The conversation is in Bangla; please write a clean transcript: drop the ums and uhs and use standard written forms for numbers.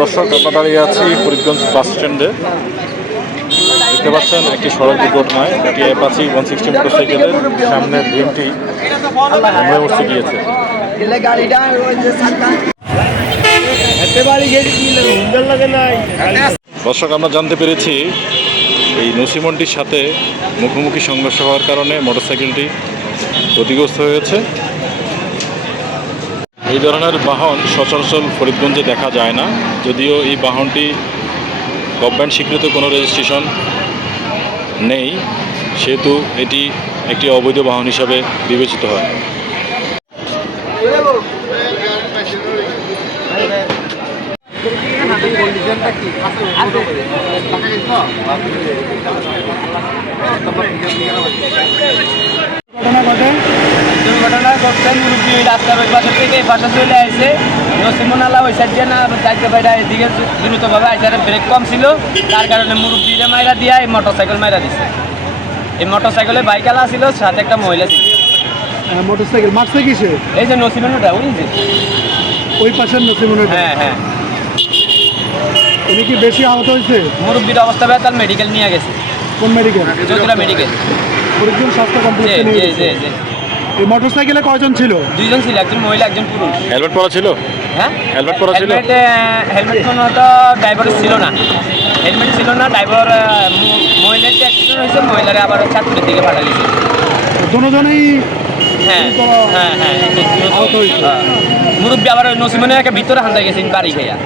দর্শক, আমরা দাঁড়িয়ে আছি ফরিদগঞ্জ বাস স্ট্যান্ডে। দেখতে পাচ্ছেন একটি সড়ক দুর্ঘটনায় একটি অ্যাপাচি 160 মোটরসাইকেলের সামনের রিমটি ভেঙে উঠতে গিয়েছে। দর্শক, আমরা জানতে পেরেছি এই নসিমনটির সাথে মুখোমুখি সংঘর্ষ হওয়ার কারণে মোটরসাইকেলটি ক্ষতিগ্রস্ত হয়েছে। এই ধরনের বাহন সচরাচর ফরিদগঞ্জে দেখা যায় না, যদিও এই বাহনটি গভর্নমেন্ট স্বীকৃত কোনো রেজিস্ট্রেশন নেই, সেহেতু এটি একটি অবৈধ বাহন হিসাবে বিবেচিত হয়। দুর্ঘটনা ঘটছে, মুরব্বী রাস্তার ওই পাশে থেকে এই পাশে চলে আসছে। নসিমনালা ওই সাইড দিয়ে না যাইতে পারে, এদিকে দ্রুতভাবে আইসারে ব্রেক কম ছিল, তার কারণে মুরব্বীরে মাইরা দিয়া এই মোটরসাইকেল মাইরা দিছে। এই মোটরসাইকেলে বাইকালা ছিল, সাথে একটা মহিলা ছিল। মোটরসাইকেল মারছে কিসে? এই যে নসিমনাটা ওই যে ওই পাশের নসিমনা। হ্যাঁ হ্যাঁ। উনি কি বেশি আহত হয়েছে? মুরব্বীর অবস্থা তার মেডিকেল নিয়ে গেছে। কোন মেডিকেল? চৌধুরী মেডিকেল, ফরিদগঞ্জ স্বাস্থ্য কমপ্লেক্সে নিয়ে গেছে। এই মোটরসাইকেলে কয়জন ছিল? দুইজন ছিল, একজন মহিলা একজন পুরুষ। হেলমেট পরা ছিল? হ্যাঁ, হেলমেট পরা ছিল। হেলমেট কোনো হয়তো ড্রাইভারের ছিল না, হেলমেট ছিল না। ড্রাইভার মহিলার যে অ্যাক্সিডেন্ট হয়েছে, মহিলারে আবার চাঁদপুরের দিকে পাঠালিছে। দুজনেই? হ্যাঁ হ্যাঁ হ্যাঁ। আহত হয়েছে। মুরব্বী আবার ওই নসিমনের একটা ভিতরে হান্দায় গেছে বাড়ি খাইয়া।